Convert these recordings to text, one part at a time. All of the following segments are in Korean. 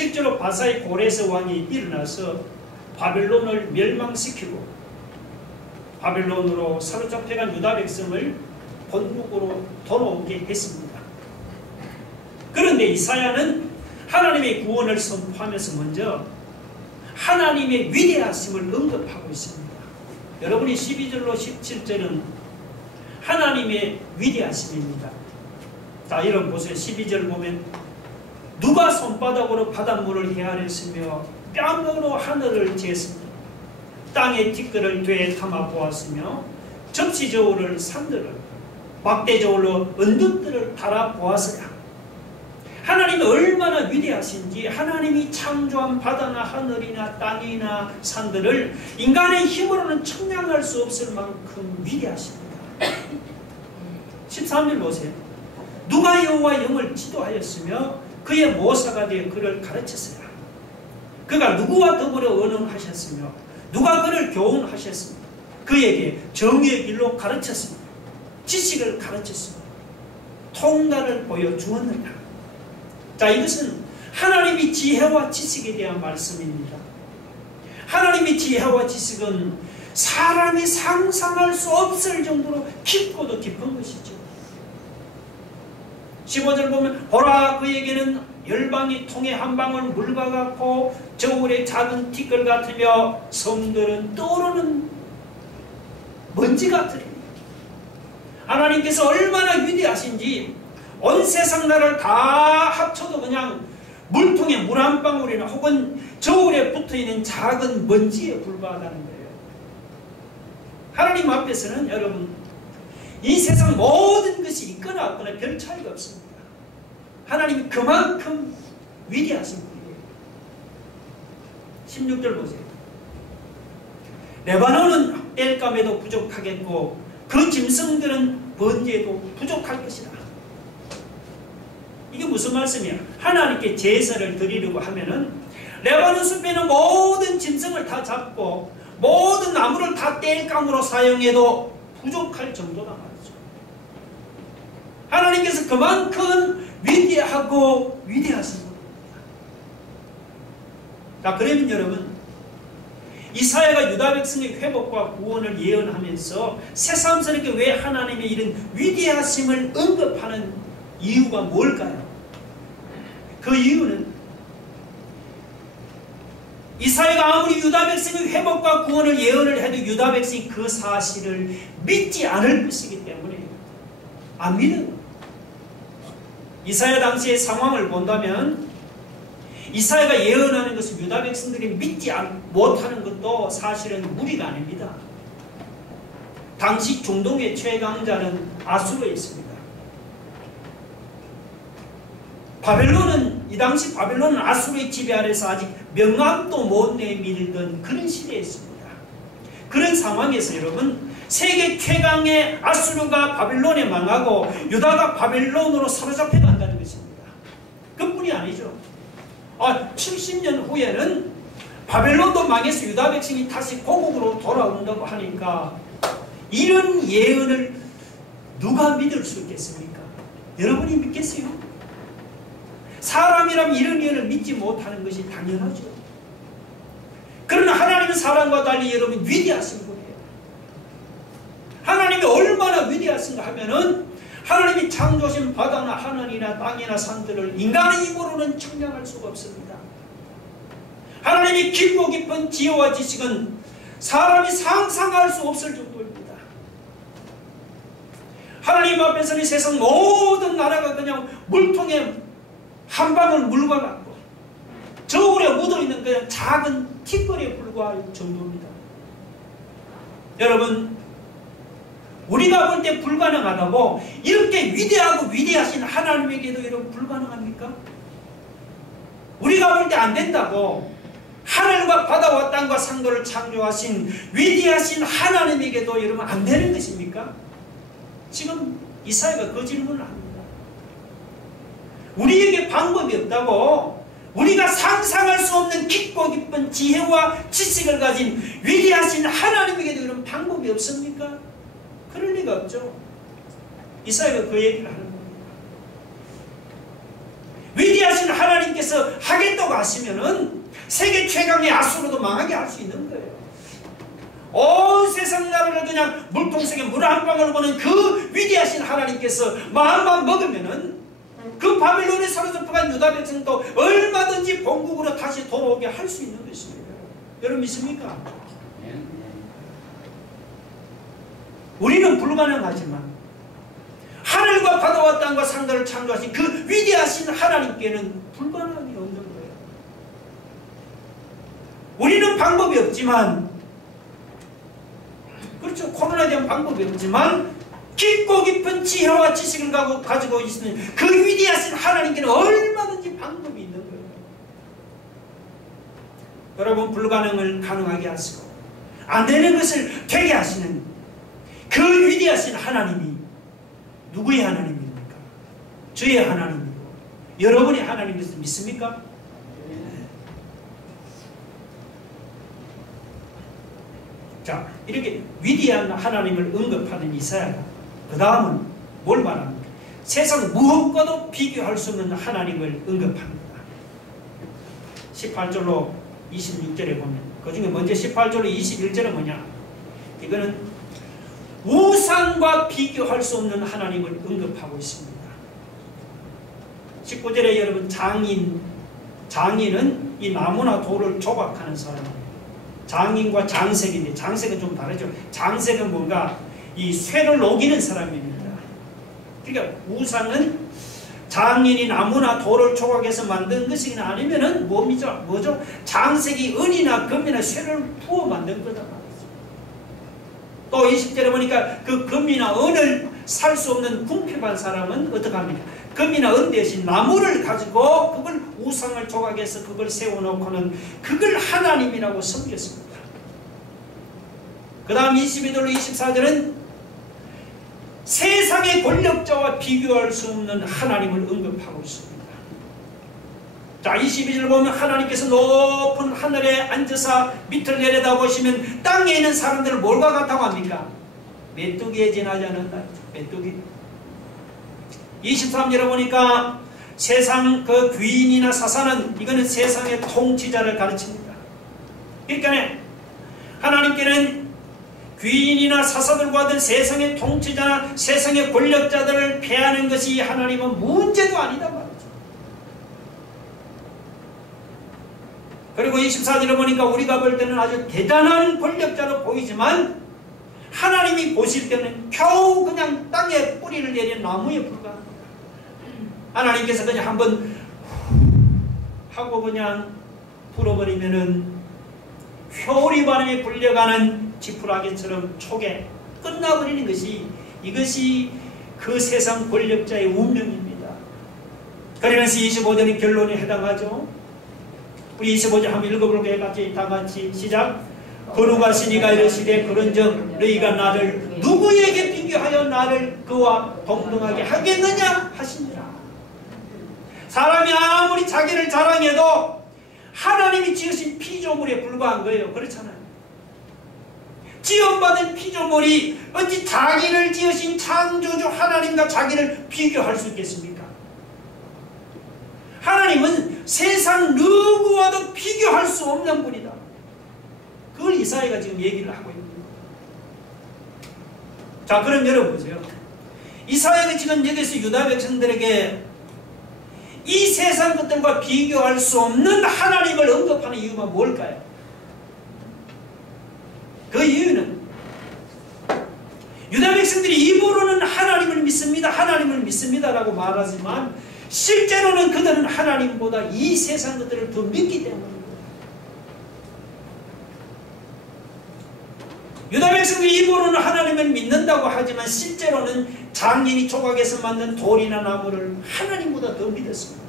실제로 바사의 고레스 왕이 일어나서 바벨론을 멸망시키고 바벨론으로 사로잡혀간 유다 백성을 본국으로 돌아오게 했습니다. 그런데 이사야는 하나님의 구원을 선포하면서 먼저 하나님의 위대하심을 언급하고 있습니다. 여러분이 12절로 17절은 하나님의 위대하심입니다. 자, 이런 보세요. 12절 보면 누가 손바닥으로 바닷물을 헤아렸으며 뺨으로 하늘을 쟀으며 땅의 티끌을 되에 담아 보았으며 접시 저울을 산들을 막대 저울로 언덕들을 달아 보았으라. 하나님이 얼마나 위대하신지 하나님이 창조한 바다나 하늘이나 땅이나 산들을 인간의 힘으로는 측량할 수 없을 만큼 위대하십니다. 13절 보세요. 누가 여호와 영을 지도하였으며 그의 모사가 되어 그를 가르쳤으라. 그가 누구와 더불어 언언하셨으며 누가 그를 교훈하셨으며 그에게 정의의 길로 가르쳤으며 지식을 가르쳤으며 통달을 보여주었느냐. 자, 이것은 하나님의 지혜와 지식에 대한 말씀입니다. 하나님의 지혜와 지식은 사람이 상상할 수 없을 정도로 깊고도 깊은 것이죠. 15절 보면 보라 그에게는 열방이 통에 한 방울 물과 같고 저울의 작은 티끌 같으며 성들은 떠오르는 먼지 같으리니. 하나님께서 얼마나 위대하신지 온 세상 나라를 다 합쳐도 그냥 물통에 물 한 방울이나 혹은 저울에 붙어있는 작은 먼지에 불과하다는 거예요. 하나님 앞에서는 여러분 이 세상 모든 것이 있거나 없거나 별 차이가 없습니다. 하나님이 그만큼 위대하신 분이에요. 16절 보세요. 레바논은 땔감에도 부족하겠고 그 짐승들은 번제에도 부족할 것이다. 이게 무슨 말씀이야? 하나님께 제사를 드리려고 하면은 레바논 숲에는 모든 짐승을 다 잡고 모든 나무를 다 땔감으로 사용해도 부족할 정도다 말이죠. 하나님께서 그만큼 위대하고 위대하신 분입니다. 자, 그러면 여러분 이사야가 유다 백성의 회복과 구원을 예언하면서 새삼스럽게 왜 하나님의 이런 위대하심을 언급하는 이유가 뭘까요? 그 이유는 이사야가 아무리 유다 백성의 회복과 구원을 예언을 해도 유다 백성이 그 사실을 믿지 않을 것이기 때문에 안 믿어요. 이사야 당시의 상황을 본다면 이사야가 예언하는 것을 유다 백성들이 믿지 못하는 것도 사실은 무리가 아닙니다. 당시 중동의 최강자는 아수르에 있습니다. 바벨론은 이 당시 바벨론은 아수르의 지배 아래서 아직 명암도 못 내밀던 그런 시대에 있습니다. 그런 상황에서 여러분 세계 최강의 아수르가 바벨론에 망하고 유다가 바벨론으로 사로잡혀 간다는 것입니다. 그뿐이 아니죠. 70년 후에는 바벨론도 망해서 유다 백성이 다시 고국으로 돌아온다고 하니까 이런 예언을 누가 믿을 수 있겠습니까? 여러분이 믿겠어요? 사람이라면 이런 예언을 믿지 못하는 것이 당연하죠. 그러나 하나님은 사람과 달리 여러분 위대하신 분이에요. 하나님이 얼마나 위대하신가 하면은 하나님이 창조하신 바다나 하늘이나 땅이나 산들을 인간의 힘으로는 측량할 수가 없습니다. 하나님의 깊고 깊은 지혜와 지식은 사람이 상상할 수 없을 정도입니다. 하나님 앞에서는 세상 모든 나라가 그냥 물통에 한 방울 물과 같고 저울에 묻어있는 그냥 작은 티끌에 불과할 정도입니다. 여러분 우리가 볼 때 불가능하다고 이렇게 위대하고 위대하신 하나님에게도 여러분 불가능합니까? 우리가 볼 때 안 된다고 하늘과 바다와 땅과 상도를 창조하신 위대하신 하나님에게도 여러분 안 되는 것입니까? 지금 이사야가 그 질문을 합니다. 우리에게 방법이 없다고 우리가 상상할 수 없는 깊고 깊은 지혜와 지식을 가진 위대하신 하나님에게도 이런 방법이 없습니까? 그럴 리가 없죠. 이사야가 그 얘기를 하는 겁니다. 위대하신 하나님께서 하겠다고 가시면은 세계 최강의 아수르도 망하게 할 수 있는 거예요. 온 세상 나라를 그냥 물통 속에 물 한 방울 보는 그 위대하신 하나님께서 마음만 먹으면은 그 바빌론에 사로잡혀간 유다 백성도 얼마든지 본국으로 다시 돌아오게 할 수 있는 것입니다. 여러분 믿습니까? 우리는 불가능하지만 하늘과 바다와 땅과 상대를 창조하신 그 위대하신 하나님께는 불가능함이 없는 거예요. 우리는 방법이 없지만, 그렇죠, 코로나에 대한 방법이 없지만 깊고 깊은 지혜와 지식을 가지고 있는 그 위대하신 하나님께는 얼마든지 방법이 있는 거예요. 여러분, 불가능을 가능하게 하시고 안 되는 것을 되게 하시는 그 위대하신 하나님이 누구의 하나님입니까? 주의 하나님이고 여러분의 하나님이라서 믿습니까? 자, 이렇게 위대한 하나님을 언급하는 이사야가 그 다음은 뭘 말합니까? 세상 무엇과도 비교할 수 없는 하나님을 언급합니다. 18절로 26절에 보면, 그 중에 먼저 18절로 21절은 뭐냐? 이거는 우상과 비교할 수 없는 하나님을 언급하고 있습니다. 19절에 여러분, 장인은 이 나무나 돌을 조각하는 사람이에요. 장인과 장색인데, 장색은 좀 다르죠. 장색은 뭔가 이 쇠를 녹이는 사람입니다. 그러니까 우상은 장인이 나무나 돌을 조각해서 만든 것이 아니면은 뭐죠? 장색이 은이나 금이나 쇠를 부어 만든 거다 말이죠. 또 20절에 보니까 그 금이나 은을 살 수 없는 궁핍한 사람은 어떻게 합니까? 금이나 은 대신 나무를 가지고 그걸 우상을 조각해서 그걸 세워놓고는 그걸 하나님이라고 섬겼습니다. 그 다음 22절로 24절은 세상의 권력자와 비교할 수 없는 하나님을 언급하고 있습니다. 자, 22절 보면 하나님께서 높은 하늘에 앉아서 밑을 내려다보시면 땅에 있는 사람들을 뭘과 같다고 합니까? 메뚜기에 지나지 않는다. 메뚜기. 23절에 보니까 세상 그 귀인이나 사사는, 이거는 세상의 통치자를 가르칩니다. 그러니까 하나님께는 귀인이나 사사들과 같은 세상의 통치자나 세상의 권력자들을 패하는 것이 하나님은 문제도 아니다 말이죠. 그리고 24절에 보니까 우리가 볼 때는 아주 대단한 권력자로 보이지만 하나님이 보실 때는 겨우 그냥 땅에 뿌리를 내린 나무에 불과합니다. 하나님께서 그냥 한번 하고 그냥 불어버리면은 효리 바람에 불려가는 지푸라기처럼 촉에 끝나버리는 것이, 이것이 그 세상 권력자의 운명입니다. 그러면서 25절의 결론에 해당하죠. 우리 25절 한번 읽어볼게요. 다 같이 시작. 거룩하시니가 이르시되 그런즉 너희가 나를 누구에게 비교하여 나를 그와 동등하게 하겠느냐 하시니라. 사람이 아무리 자기를 자랑해도 하나님이 지으신 피조물에 불과한 거예요. 그렇잖아요. 지원받은 피조물이 어찌 자기를 지으신 창조주 하나님과 자기를 비교할 수 있겠습니까? 하나님은 세상 누구와도 비교할 수 없는 분이다. 그걸 이사야가 지금 얘기를 하고 있는 거예요. 자, 그럼 여러분 보세요. 이사야가 지금 여기서 유다 백성들에게 이 세상 것들과 비교할 수 없는 하나님을 언급하는 이유가 뭘까요? 그 이유는 유다 백성들이 입으로는 하나님을 믿습니다, 하나님을 믿습니다라고 말하지만 실제로는 그들은 하나님보다 이 세상 것들을 더 믿기 때문입니다. 유다 백성들이 입으로는 하나님을 믿는다고 하지만 실제로는 장인이 조각에서 만든 돌이나 나무를 하나님보다 더 믿었습니다.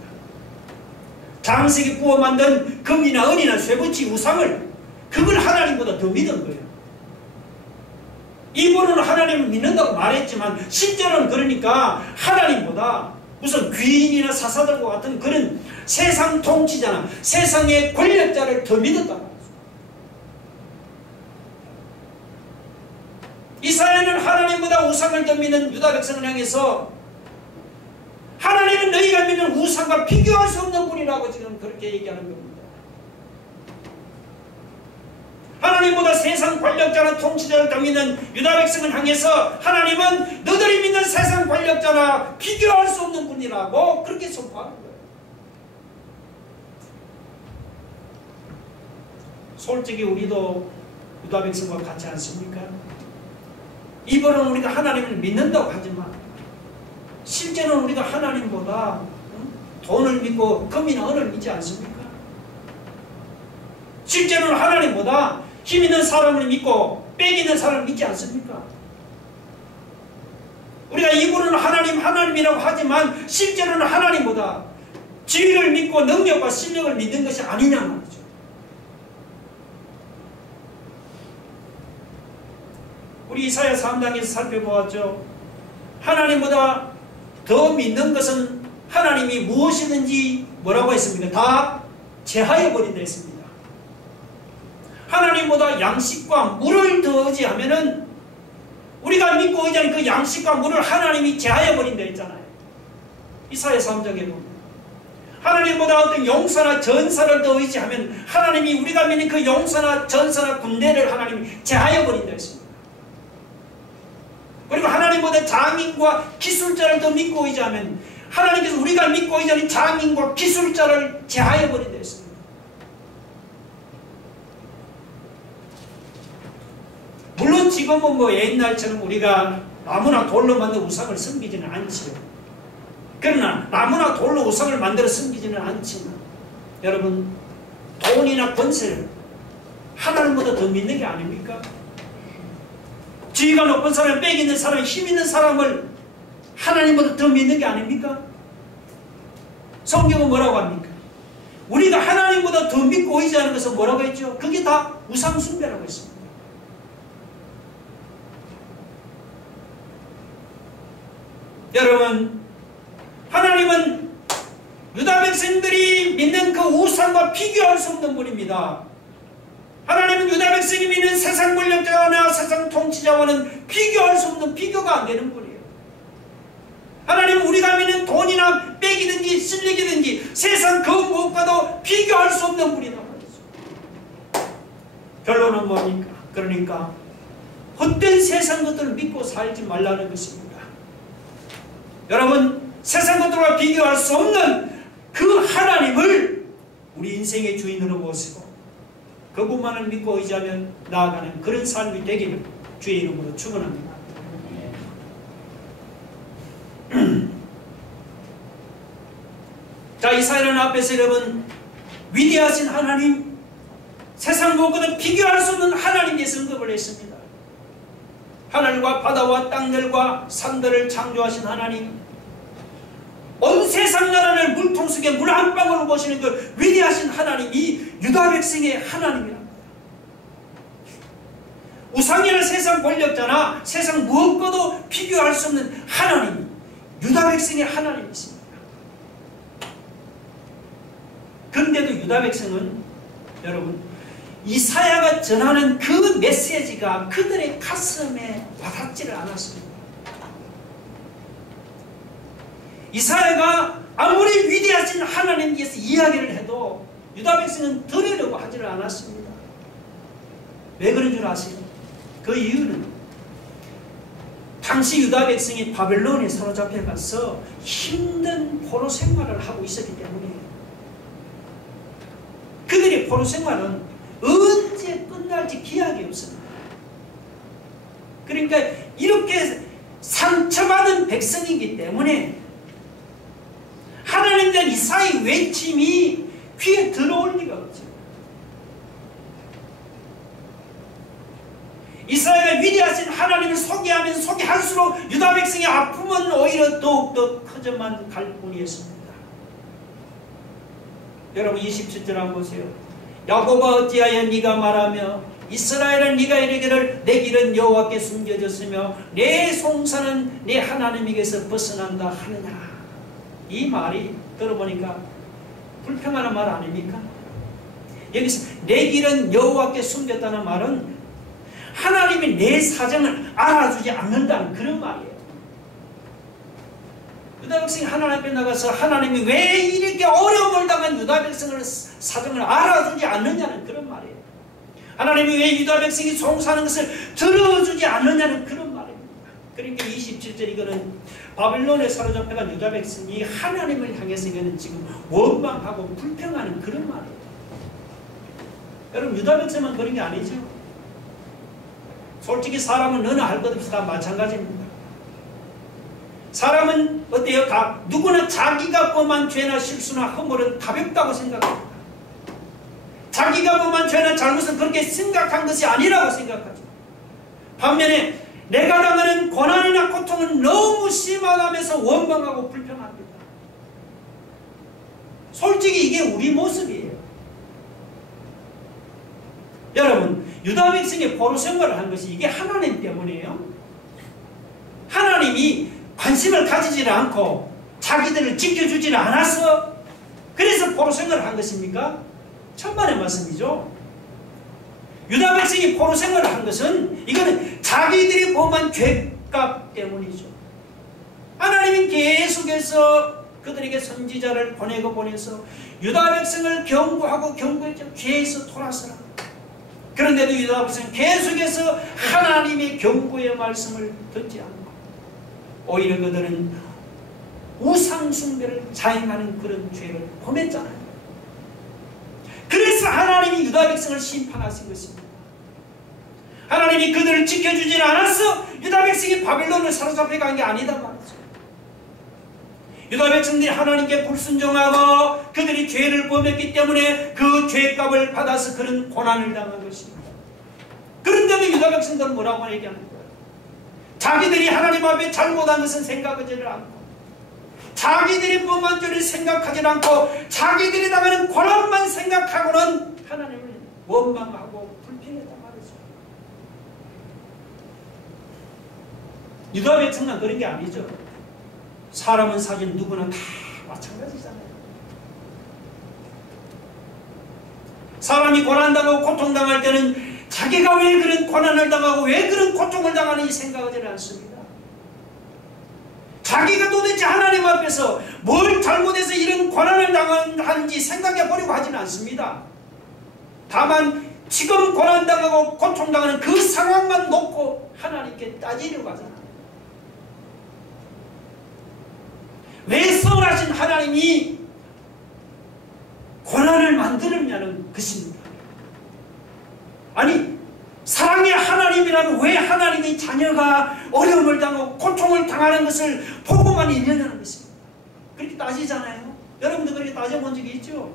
장색이 부어 만든 금이나 은이나 쇠붙이 우상을, 그걸 하나님보다 더 믿은 거예요. 입으로는 하나님을 믿는다고 말했지만 실제로는 그러니까 하나님보다 무슨 귀인이나 사사들과 같은 그런 세상 통치자나 세상의 권력자를 더 믿었단 말이죠. 이사야는 하나님보다 우상을 더 믿는 유다 백성을 향해서 하나님 하나님은 너희가 믿는 우상과 비교할 수 없는 분이라고 지금 그렇게 얘기하는 겁니다. 하나님보다 세상 권력자나 통치자를 더 믿는 유다 백성을 향해서 하나님은 너희들이 믿는 세상 권력자나 비교할 수 없는 분이라고 그렇게 선포하는 거예요. 솔직히 우리도 유다 백성과 같지 않습니까? 입으로는 우리가 하나님을 믿는다고 하지만 실제는 우리가 하나님보다 돈을 믿고 금이나 은을 믿지 않습니까? 실제로는 하나님보다 힘 있는 사람을 믿고 빽 있는 사람을 믿지 않습니까? 우리가 입으로는 하나님이라고 하지만 실제로는 하나님보다 지위를 믿고 능력과 실력을 믿는 것이 아니냐 말이죠. 우리 이사야 3장에서 살펴보았죠. 하나님보다 더 믿는 것은 하나님이 무엇이든지 뭐라고 했습니까? 다 제하여버린다 했습니다. 하나님보다 양식과 물을 더 의지하면은 우리가 믿고 의지하는 그 양식과 물을 하나님이 제하여버린다 했잖아요. 이사야 3장에 보면 하나님보다 어떤 용사나 전사를 더 의지하면 하나님이 우리가 믿는 그 용사나 전사나 군대를 하나님이 제하여버린다 했습니다. 그리고 하나님보다 장인과 기술자를 더 믿고 의지하면 하나님께서 우리가 믿고 의지하는 장인과 기술자를 제하여버린다 했습니다. 물론 지금은 뭐 옛날처럼 우리가 나무나 돌로 만든 우상을 섬기지는 않지요. 그러나 나무나 돌로 우상을 만들어 섬기지는 않지만 여러분 돈이나 권세를 하나님보다 더 믿는 게 아닙니까? 지위가 높은 사람, 빽 있는 사람, 힘 있는 사람을 하나님보다 더 믿는 게 아닙니까? 성경은 뭐라고 합니까? 우리가 하나님보다 더 믿고 의지하는 것은 뭐라고 했죠? 그게 다 우상숭배라고 했습니다. 여러분, 하나님은 유다 백성들이 믿는 그 우상과 비교할 수 없는 분입니다. 하나님은 유다 백성이 믿는 세상 권력자나 세상 통치자와는 비교할 수 없는, 비교가 안 되는 분이에요. 하나님은 우리가 믿는 돈이나 빽이든지 실력이든지 세상 그 무엇과도 비교할 수 없는 분이다 말이죠. 결론은 뭡니까? 그러니까 헛된 세상 것들을 믿고 살지 말라는 것입니다. 여러분, 세상 것들과 비교할 수 없는 그 하나님을 우리 인생의 주인으로 모시고 그분만을 믿고 의지하면 나아가는 그런 삶이 되기를 주의 이름으로 축원합니다. 자, 이사야는 앞에서 여러분 위대하신 하나님, 세상 무엇과도 비교할 수 없는 하나님께 언급을 했습니다. 하늘과 바다와 땅들과 산들을 창조하신 하나님, 온 세상 나라를 물통 속에 물 한 방울로 보시는 그 위대하신 하나님이 유다 백성의 하나님이랍니다. 우상이나 세상 권력자나 세상 무엇과도 비교할 수 없는 하나님이 유다 백성의 하나님이십니다. 그런데도 유다 백성은 여러분 이사야가 전하는 그 메시지가 그들의 가슴에 와닿지를 않았습니다. 이사야가 아무리 위대하신 하나님께서 이야기를 해도 유다 백성은 들으려고 하지를 않았습니다. 왜 그런 줄 아세요? 그 이유는 당시 유다 백성이 바벨론에 사로잡혀 가서 힘든 포로 생활을 하고 있었기 때문이에요. 그들의 포로 생활은 언제 끝날지 기약이 없습니다. 그러니까 이렇게 상처받은 백성이기 때문에 하나님에 대한 이사야의 외침이 귀에 들어올 리가 없죠. 이사야가 위대하신 하나님을 소개하면 소개할수록 유다 백성의 아픔은 오히려 더욱더 커져만 갈 뿐이었습니다. 여러분 27절 한번 보세요. 야곱아 어찌하여 네가 말하며 이스라엘은 네가 이르기를 내 길은 여호와께 숨겨졌으며 내 송사는 내 하나님에게서 벗어난다 하느냐. 이 말이 들어보니까 불평하는 말 아닙니까? 여기서 내 길은 여호와께 숨겼다는 말은 하나님이 내 사정을 알아주지 않는다는 그런 말이에요. 유다 백성이 하나님 앞에 나가서 하나님이 왜 이렇게 어려움을 당한 유다 백성을 사정을 알아주지 않느냐는 그런 말이에요. 하나님이 왜 유다 백성이 송사하는 것을 들어주지 않느냐는 그런 말입니다. 그러니까 27절 이거는 바빌론에 사로잡혀간 유다 백성이 하나님을 향해서 이거는 지금 원망하고 불평하는 그런 말이에요. 여러분 유다 백성만 그런 게 아니죠. 솔직히 사람은 너나 할 것 없이 다 마찬가지입니다. 사람은 어때요? 누구나 자기가 범한 죄나 실수나 허물은 가볍다고 생각합니다. 자기가 범한 죄나 잘못은 그렇게 심각한 것이 아니라고 생각하죠. 반면에 내가 당하는 고난이나 고통은 너무 심하다면서 원망하고 불평합니다. 솔직히 이게 우리 모습이에요. 여러분 유다 백성의 포로 생활을 한 것이 이게 하나님 때문이에요. 하나님이 관심을 가지지 않고 자기들을 지켜주지 않아서 그래서 포로 생활을 한 것입니까? 천만의 말씀이죠. 유다 백성이 포로 생활을 한 것은 이거는 자기들이 범한 죄값 때문이죠. 하나님은 계속해서 그들에게 선지자를 보내서 유다 백성을 경고하고 경고했죠. 죄에서 돌아서라. 그런데도 유다 백성은 계속해서 하나님의 경고의 말씀을 듣지 않고 오히려 그들은 우상숭배를 자행하는 그런 죄를 범했잖아요. 그래서 하나님이 유다 백성을 심판하신 것입니다. 하나님이 그들을 지켜주지 않아서 유다 백성이 바빌론을 사로잡혀 간 게 아니다 말이죠. 유다 백성들이 하나님께 불순종하고 그들이 죄를 범했기 때문에 그 죄값을 받아서 그런 고난을 당한 것입니다. 그런데도 유다 백성들은 뭐라고 얘기하는 거예요? 자기들이 하나님 앞에 잘못한 것은 생각하지를 않고 자기들이 범한 죄를 생각하지 않고 자기들이 당하는 고난만 생각하고는 하나님을 원망하고 불평했단 말이죠. 유다 백성만 그런 게 아니죠. 사람은 사실 누구나 다 마찬가지잖아요. 사람이 고난당하고 고통당할 때는 자기가 왜 그런 고난을 당하고 왜 그런 고통을 당하는지 생각하지는 않습니다. 자기가 도대체 하나님 앞에서 뭘 잘못해서 이런 고난을 당하는지 생각해 보려고 하지는 않습니다. 다만 지금 고난당하고 고통당하는 그 상황만 놓고 하나님께 따지려고 하잖아요. 왜 선하신 하나님이 고난을 만들었냐는 것입니다. 아니 사랑의 하나님이라면 왜 하나님의 자녀가 어려움을 당하고 고통을 당하는 것을 보고만 있느냐는 것입니다. 그렇게 따지잖아요. 여러분도 그렇게 따져본 적이 있죠?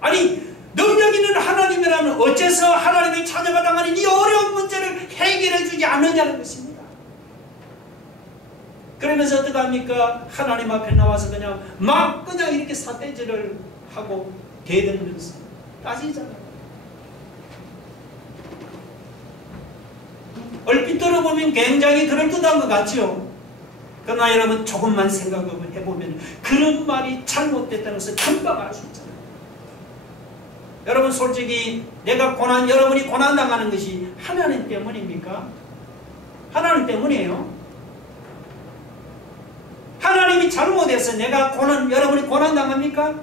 아니 능력 있는 하나님이라면 어째서 하나님의 자녀가 당하는 이 어려운 문제를 해결해 주지 않느냐는 것입니다. 그러면서 어떻게 합니까? 하나님 앞에 나와서 그냥 이렇게 삿대질을 하고 대들면서 따지잖아요. 얼핏 들어보면 굉장히 그럴듯한 것 같죠? 그러나 여러분 조금만 생각을 해보면 그런 말이 잘못됐다는 것을 금방 알 수 있잖아요. 여러분 솔직히 여러분이 고난당하는 것이 하나님 때문입니까? 하나님 때문이에요. 하나님이 잘못해서 여러분이 고난당합니까?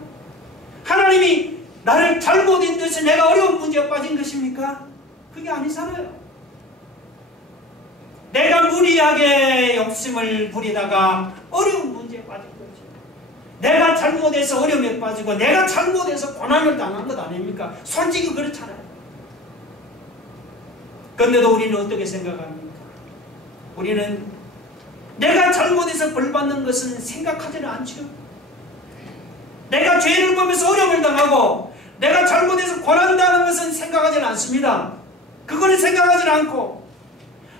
하나님이 나를 잘못 인도해서 내가 어려운 문제에 빠진 것입니까? 그게 아니잖아요. 내가 무리하게 욕심을 부리다가 어려운 문제에 빠진 거죠. 내가 잘못해서 어려움에 빠지고 내가 잘못해서 고난을 당한 것 아닙니까? 솔직히 그렇잖아요. 그런데도 우리는 어떻게 생각합니까? 우리는 내가 잘못해서 벌받는 것은 생각하지는 않죠. 내가 죄를 범해서 어려움을 당하고 내가 잘못해서 고난당하는 것은 생각하지는 않습니다. 그거는 생각하지는 않고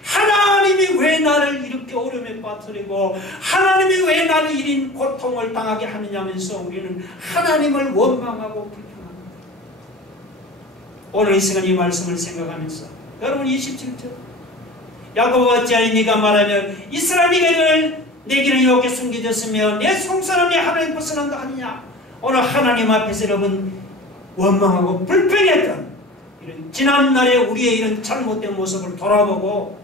하나님이 왜 나를 이렇게 어려움에 빠뜨리고 하나님이 왜 나를 이런 고통을 당하게 하느냐면서 우리는 하나님을 원망하고 불평합니다. 오늘 이 시간 이 말씀을 생각하면서 여러분 27절 야곱 어찌하여 네가 말하면 이스라엘 네가 내 길을 이렇게 숨겨졌으며 내 송사람이 하나님 벗어난다 하느냐. 오늘 하나님 앞에서 여러분 원망하고 불평했던 이런 지난날에 우리의 이런 잘못된 모습을 돌아보고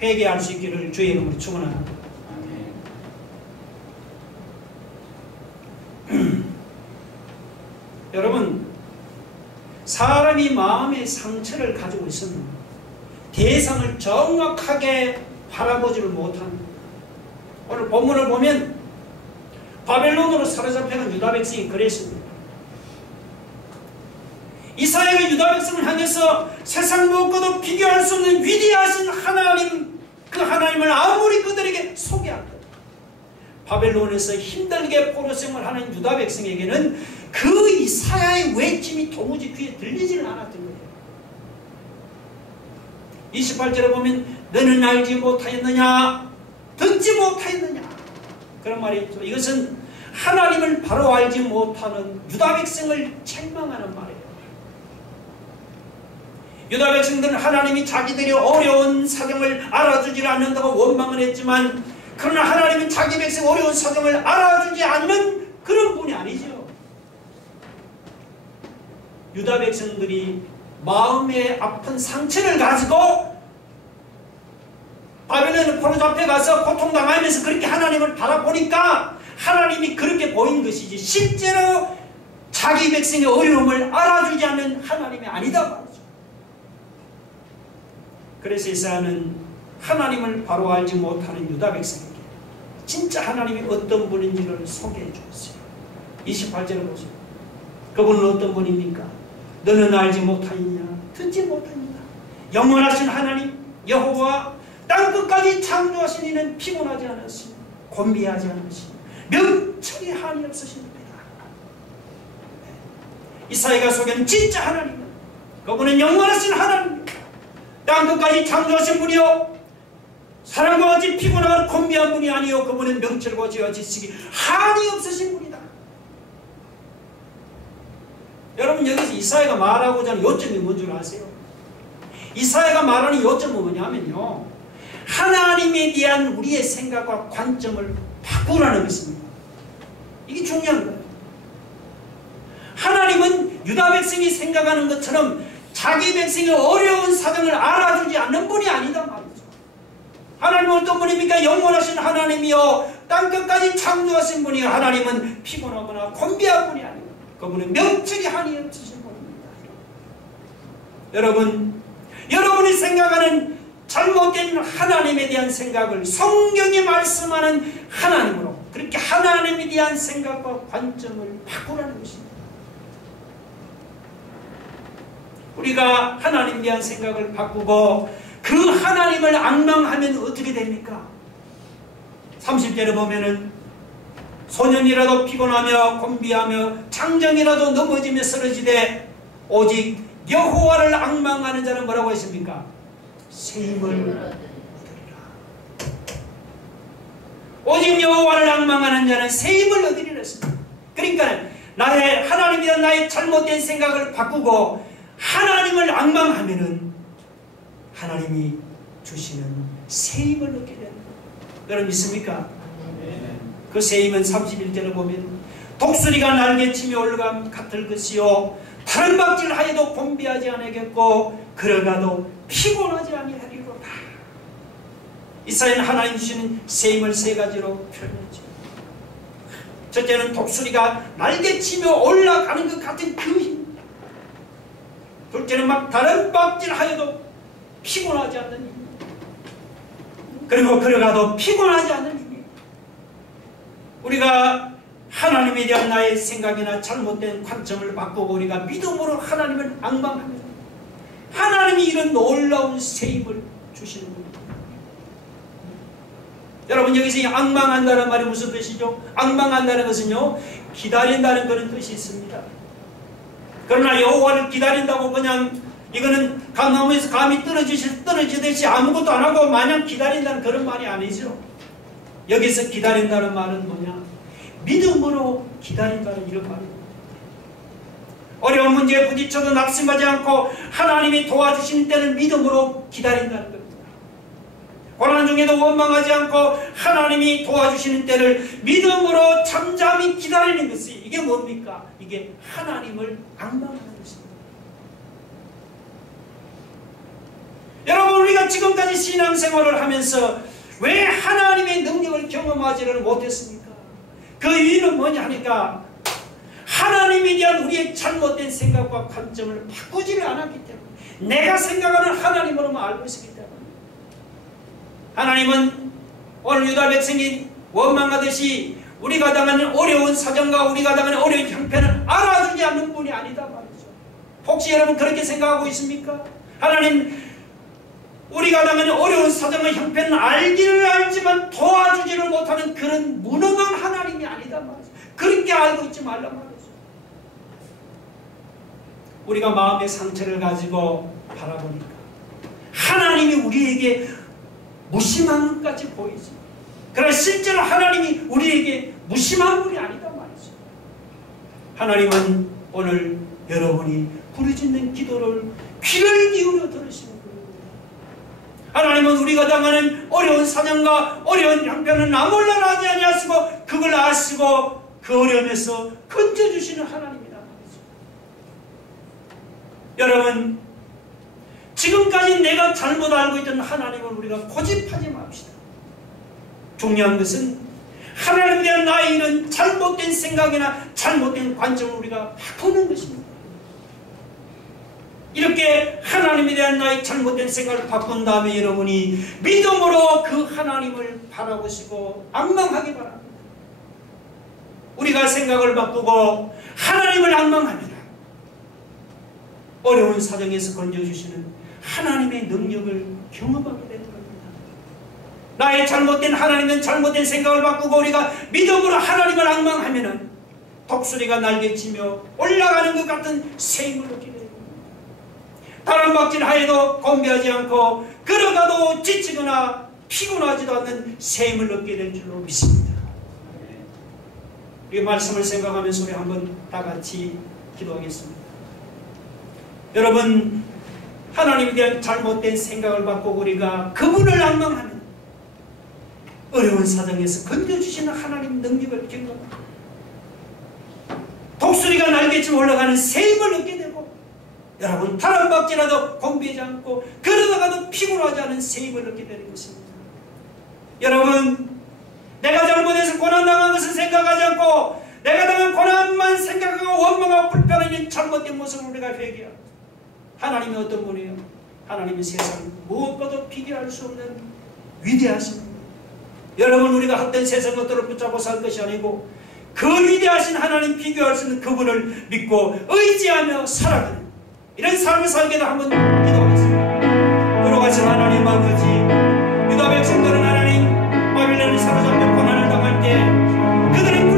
회개할 수 있기를 주의 이름으로 축원합니다. 여러분, 사람이 마음의 상처를 가지고 있으면 대상을 정확하게 바라보지를 못합니다. 오늘 본문을 보면 바벨론으로 사로잡혀간 유다 백성이 그랬습니다. 이사야가 유다 백성을 향해서 세상 무엇과도 비교할 수 없는 위대하신 하나님, 그 하나님을 아무리 그들에게 소개하든 바벨론에서 힘들게 포로 생활하는 유다 백성에게는 그 이사야의 외침이 도무지 귀에 들리지는 않았던 거예요. 28절에 보면 너는 알지 못하였느냐, 듣지 못하였느냐, 그런 말이 있죠. 이것은 하나님을 바로 알지 못하는 유다 백성을 책망하는 말이에요. 유다 백성들은 하나님이 자기들이 어려운 사정을 알아주지 않는다고 원망을 했지만, 그러나 하나님은 자기 백성 어려운 사정을 알아주지 않는 그런 분이 아니죠. 유다 백성들이 마음에 아픈 상처를 가지고 바벨론에 포로 잡혀가서 고통당하면서 그렇게 하나님을 바라보니까 하나님이 그렇게 보인 것이지, 실제로 자기 백성의 어려움을 알아주지 않는 하나님이 아니다 말이죠. 그래서 이사야는 하나님을 바로 알지 못하는 유다 백성에게 진짜 하나님이 어떤 분인지를 소개해 주었어요. 28절을 보세요. 그분은 어떤 분입니까? 너는 알지 못하느냐, 듣지 못하느냐. 영원하신 하나님 여호와, 땅끝까지 창조하신 이는 피곤하지 않으시며 곤비하지 않으시며 명철이 한이 없으십니다. 이사야가 소개하는 진짜 하나님은, 그분은 영원하신 하나님입니다. 땅끝까지 창조하신 분이요, 사람과 같이 피곤하고 곤비한 분이 아니요, 그분은 명철과 지식이 한이 없으신 분이다. 여러분, 여기서 이사야가 말하고자 하는 요점이 뭔 줄 아세요? 이사야가 말하는 요점은 뭐냐면요, 하나님에 대한 우리의 생각과 관점을 바꾸라는 것입니다. 이게 중요한 거예요. 하나님은 유다 백성이 생각하는 것처럼 자기 백성의 어려운 사정을 알아주지 않는 분이 아니다 말이죠. 하나님은 어떤 분입니까? 영원하신 하나님이요, 땅끝까지 창조하신 분이요, 하나님은 피곤하거나 곤비한 분이 아니고 그분은 명철이 한이 없으신 분입니다. 여러분, 여러분이 생각하는 잘못된 하나님에 대한 생각을 성경이 말씀하는 하나님으로, 그렇게 하나님에 대한 생각과 관점을 바꾸라는 것입니다. 우리가 하나님에 대한 생각을 바꾸고 그 하나님을 앙망하면 어떻게 됩니까? 30절에 보면은 소년이라도 피곤하며 곤비하며 장정이라도 넘어지며 쓰러지되 오직 여호와를 앙망하는 자는 뭐라고 했습니까? 새 힘을 얻으리라. 오직 여호와를 앙망하는 자는 새 힘을 얻으리라 했습니다. 그러니까 나의 하나님에 대한 나의 잘못된 생각을 바꾸고 하나님을 앙망하면은 하나님이 주시는 새 힘을 얻게 됩니다. 여러분 믿습니까? 그 새 힘은 31절을 보면 독수리가 날개치며 올라감 같을 것이요, 다른 박질하여도 곤비하지 아니하겠고 걸어가도 피곤하지 아니하리로다. 이사야는 하나님 주시는 새 힘을 세 가지로 표현했죠. 첫째는 독수리가 날개치며 올라가는 것 같은 그 힘. 둘째는 막 다른 박질하여도 피곤하지 않는 힘. 그리고 걸어가도 피곤하지 않는 힘. 우리가 하나님에 대한 나의 생각이나 잘못된 관점을 바꾸고 우리가 믿음으로 하나님을 앙망하면 하나님이 이런 놀라운 새 힘을 주시는 겁니다. 여러분, 여기서 앙망한다는 말이 무슨 뜻이죠? 앙망한다는 것은요, 기다린다는 그런 뜻이 있습니다. 그러나 여호와를 기다린다고 그냥 이거는 감나무에서 감이 떨어지듯이 아무것도 안 하고 마냥 기다린다는 그런 말이 아니죠. 여기서 기다린다는 말은 뭐냐? 믿음으로 기다린다는 이런 말입니다. 어려운 문제에 부딪혀도 낙심하지 않고 하나님이 도와주시는 때는 믿음으로 기다린다는 겁니다. 고난 중에도 원망하지 않고 하나님이 도와주시는 때를 믿음으로 잠잠히 기다리는 것이, 이게 뭡니까? 이게 하나님을 앙망하는 것입니다. 여러분, 우리가 지금까지 신앙생활을 하면서 왜 하나님의 능력을 경험하지를 못했습니까? 그 이유는 뭐냐 하니까 하나님에 대한 우리의 잘못된 생각과 관점을 바꾸지를 않았기 때문에, 내가 생각하는 하나님으로만 알고 있었기 때문에, 하나님은 오늘 유다 백성이 원망하듯이 우리가 당하는 어려운 사정과 우리가 당하는 어려운 형편을 알아주지 않는 분이 아니다 말이죠. 혹시 여러분 그렇게 생각하고 있습니까? 하나님, 우리가 당하는 어려운 사정과 형편은 알기를 알지만 도와주지를 못하는 그런 무능한 하나님이 아니다 말이죠. 그렇게 알고 있지 말라 말이죠. 우리가 마음의 상처를 가지고 바라보니까 하나님이 우리에게 무심한 것까지 보이지, 그러나 실제로 하나님이 우리에게 무심한 분이 아니다 말이죠. 하나님은 오늘 여러분이 부르짖는 기도를 귀를 기울여 들으시는 분입니다. 하나님은 우리가 당하는 어려운 사정과 어려운 형편은 나몰라 하지 아니하시고 그걸 아시고 그 어려움에서 건져주시는 하나님이다 말이죠. 여러분, 지금까지 내가 잘못 알고 있던 하나님을 우리가 고집하지 맙시다. 중요한 것은 하나님에 대한 나의 이런 잘못된 생각이나 잘못된 관점을 우리가 바꾸는 것입니다. 이렇게 하나님에 대한 나의 잘못된 생각을 바꾼 다음에 여러분이 믿음으로 그 하나님을 바라보시고 앙망하기 바랍니다. 우리가 생각을 바꾸고 하나님을 앙망합니다. 어려운 사정에서 건져주시는 하나님의 능력을 경험하게 되는 겁니다. 나의 잘못된 하나님은 잘못된 생각을 바꾸고 우리가 믿음으로 하나님을 앙망하면 독수리가 날개치며 올라가는 것 같은 새 힘을 얻게 됩니다. 다른 박질 하에도 곤비하지 않고 걸어가도 지치거나 피곤하지도 않는 새 힘을 얻게 될 줄로 믿습니다. 이 말씀을 생각하면서 우리 한번 다 같이 기도하겠습니다. 여러분, 하나님에 대한 잘못된 생각을 바꾸고 우리가 그분을 앙망하면 어려운 사정에서 건져주시는 하나님 능력을 경험합니다. 독수리가 날개치며 올라가는 새 힘을 얻게 되고, 여러분 바람박질라도 곤비하지 않고 그러다가도 피곤하지 않은 새 힘을 얻게 되는 것입니다. 여러분, 내가 잘못해서 고난당한 것을 생각하지 않고 내가 당한 고난만 생각하고 원망하고 불편한 잘못된 모습을 우리가 회개하고, 하나님이 어떤 분이에요? 하나님은 세상 무엇과도 비교할 수 없는 위대하신 분. 여러분, 우리가 헛된 세상 것들을 붙잡고 살 것이 아니고 그 위대하신 하나님, 비교할 수 있는 그분을 믿고 의지하며 살아가는 이런 삶을 살게도 한번 기도하겠습니다. 돌아가신 하나님 아버지, 유다 백성들은 하나님 바빌론에 사로잡혀 고난을 당할 때 그들은